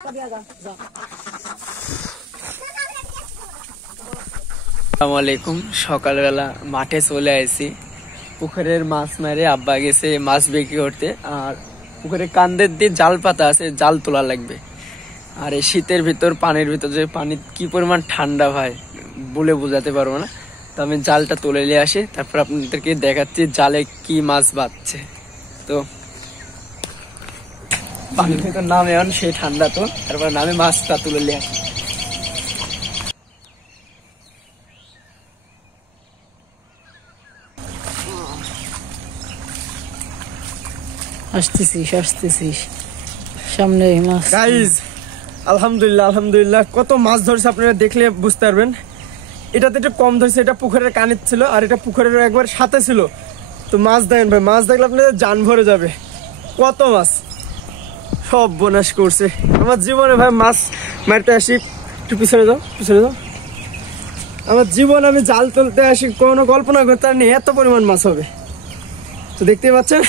আসসালামু আলাইকুম। সকালবেলা মাঠে চলে আসি। পুকুরের মাছ মেরে আব্বা গেছে মাছ বিক্রি করতে। আর পুকুরের কান্দের দিয়ে জাল পাতা আছে, জাল তোলা লাগবে। আর এই শীতের ভিতর পানির ভিতর যে পানি কি পরিমাণ ঠান্ডা ভাই বলে বোঝাতে পারবো না। তো আমি জালটা তুলে নিয়ে আসি, তারপর আপনাদেরকে দেখাচ্ছি জালে কি মাছ বাঁধছে। তো পানির ভিতর নামে এখন সেই ঠান্ডা, তো তারপর নামে মাছটা তুলে নিয়ে আসি। আসতেছিস সামনে মাছ। গাইজ আলহামদুলিল্লাহ কত মাছ ধরছে আপনারা দেখলে বুঝতে পারবেন। এটাতে একটু কম ধরছে, এটা পুকুরের কানের ছিল আর এটা পুকুরের একবার সাথে ছিল। তো মাছ দেখেন ভাই, মাছ দেখলে আপনাদের জান ভরে যাবে। কত মাছ, সব বোনাস করছে আমার জীবনে ভাই। মাছ মারতে আসি, একটু পিছনে যাও। আমার জীবন আমি জাল তুলতে আসি কোনো কল্পনা করতে পারিনি এত পরিমাণ মাছ হবে। তো দেখতেই পাচ্ছেন